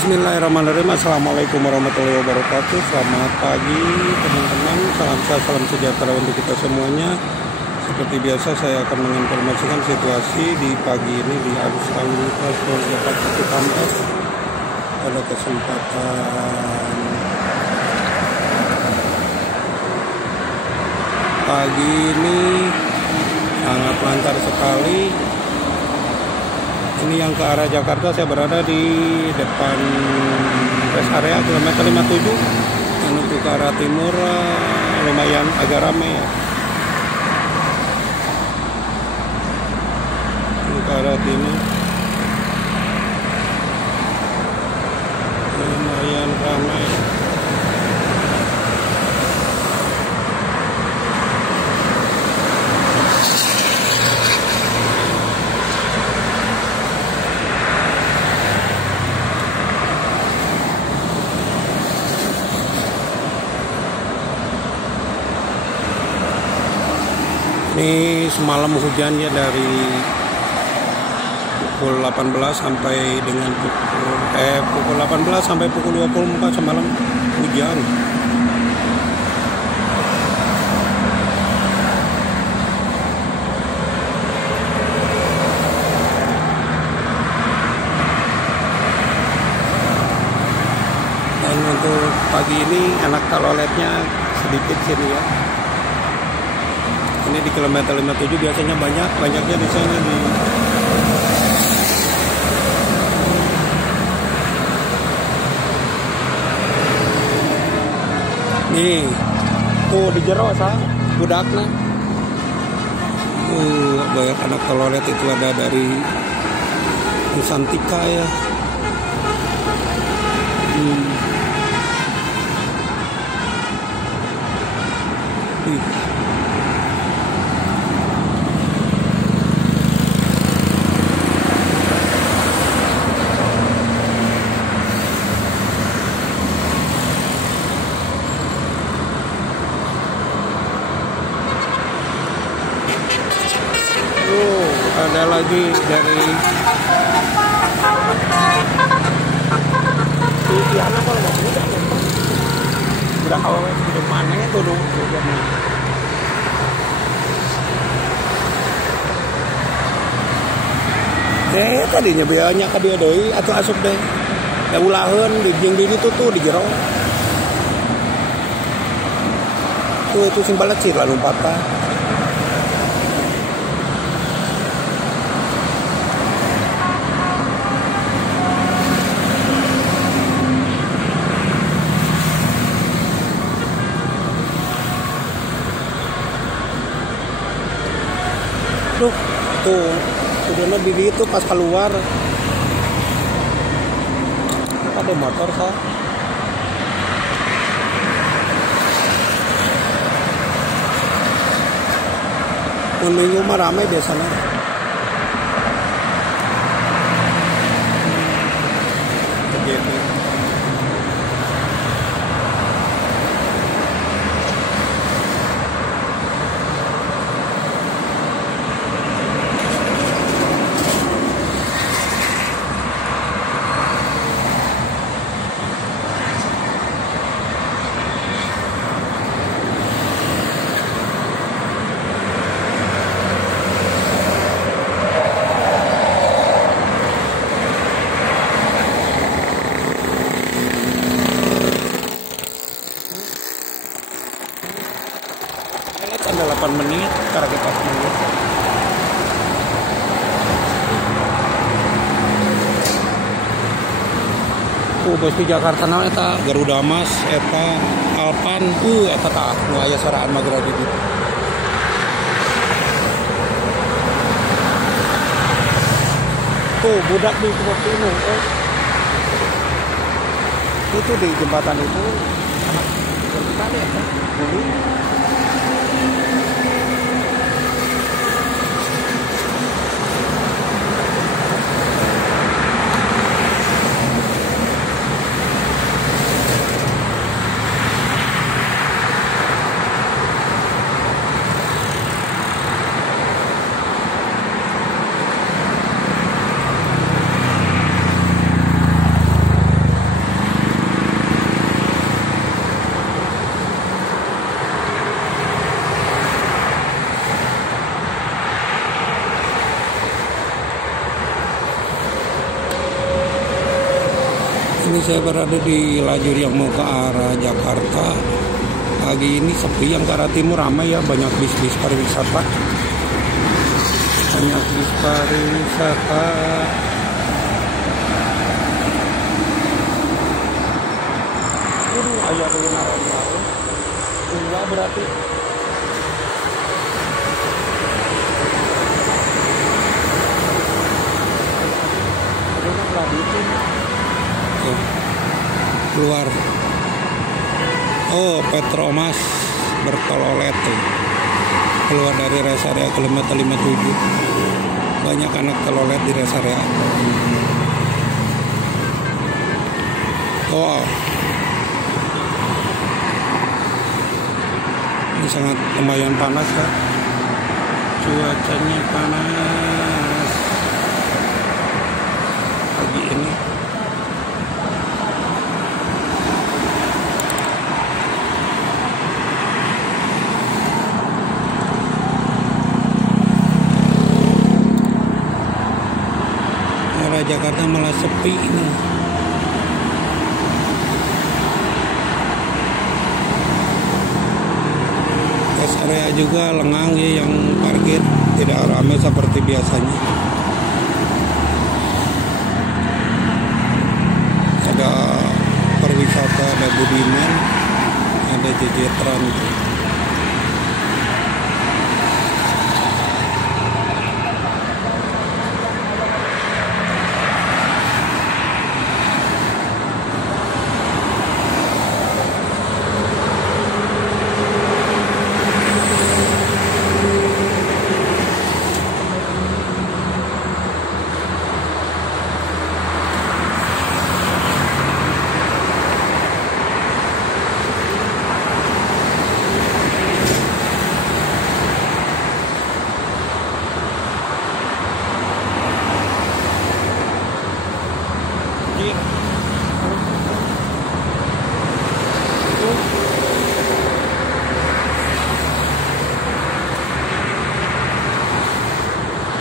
Bismillahirrahmanirrahim. Assalamualaikum warahmatullahi wabarakatuh. Selamat pagi teman-teman. Salam sejahtera untuk kita semuanya. Seperti biasa saya akan menginformasikan situasi di pagi ini di arus lalu lintas tol Jakarta Cikampek. Pada kesempatan pagi ini sangat lancar sekali. Ini yang ke arah Jakarta, saya berada di depan rest area kilometer 57. Menuju ke arah timur lumayan agak ramai ya. Ini ke arah timur lumayan ramai. Ini semalam hujan ya, dari pukul 18 sampai dengan pukul 18 sampai pukul 24 semalam hujan. Dan untuk pagi ini anak kaloletnya sedikit sini ya. Ini di kilometer 57 biasanya banyaknya di sini di nih tuh di jero sah budakna. Banyak anak kalolet itu ada dari Nusantika ya. Ada lagi dari Tiana kalau nggak mudah ya. Udah awalnya di mana ya tuh dong. Tadinya biayanya ke dia doi atau asup deh. Ya ulahan di jeng di itu tuh di jero. Tuh itu simbalet sih lalu patah. Tuh udah di itu pas keluar ada motor sah. Minggu mah ramai biasanya. Begitu. Ada 8 menit, karena kita 4 menit. Bus di Jakarta nah eta Garuda Mas, eta Alpan, eta tah nu aya soraan magra di ditu. Tuh budak di seperti ini. Itu di jembatan itu anak sekali ya kan? Dulu. Ini saya berada di lajur yang mau ke arah Jakarta. Pagi ini sepi, yang ke arah timur ramai ya, banyak bis-bis pariwisata. Banyak bis pariwisata. Ayah kebenaran baru. Enggak berarti. Keluar. Oh, Petromas Bertololet tuh. Keluar dari rest area kilometer 57. Banyak anak telolet di rest area. Wow. Ini sangat lumayan panas ya. Cuacanya panas pagi ini. Arah Jakarta malah sepi ini. Rest area juga lengang ya, yang parkir tidak ramai seperti biasanya. Ada perwisata, ada Budiman, ada Jejetron.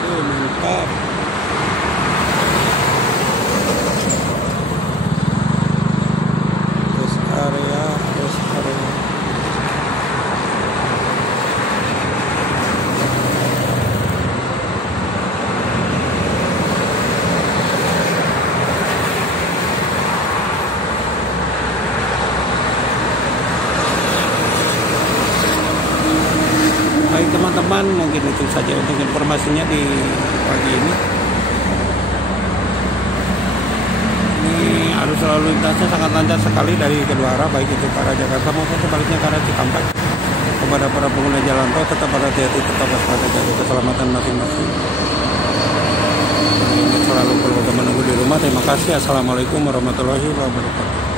Mantap. Rest area. Baik teman-teman, mungkin itu saja untuk informasinya di pagi ini. Ini arus lalu lintasnya sangat lancar sekali dari kedua arah, baik itu ke arah Jakarta maupun sebaliknya ke arah Cikampek. Kepada para pengguna jalan tol, tetap hati-hati, tetap waspada, jaga keselamatan masing-masing. Ini selalu perlu menunggu di rumah. Terima kasih. Assalamualaikum warahmatullahi wabarakatuh.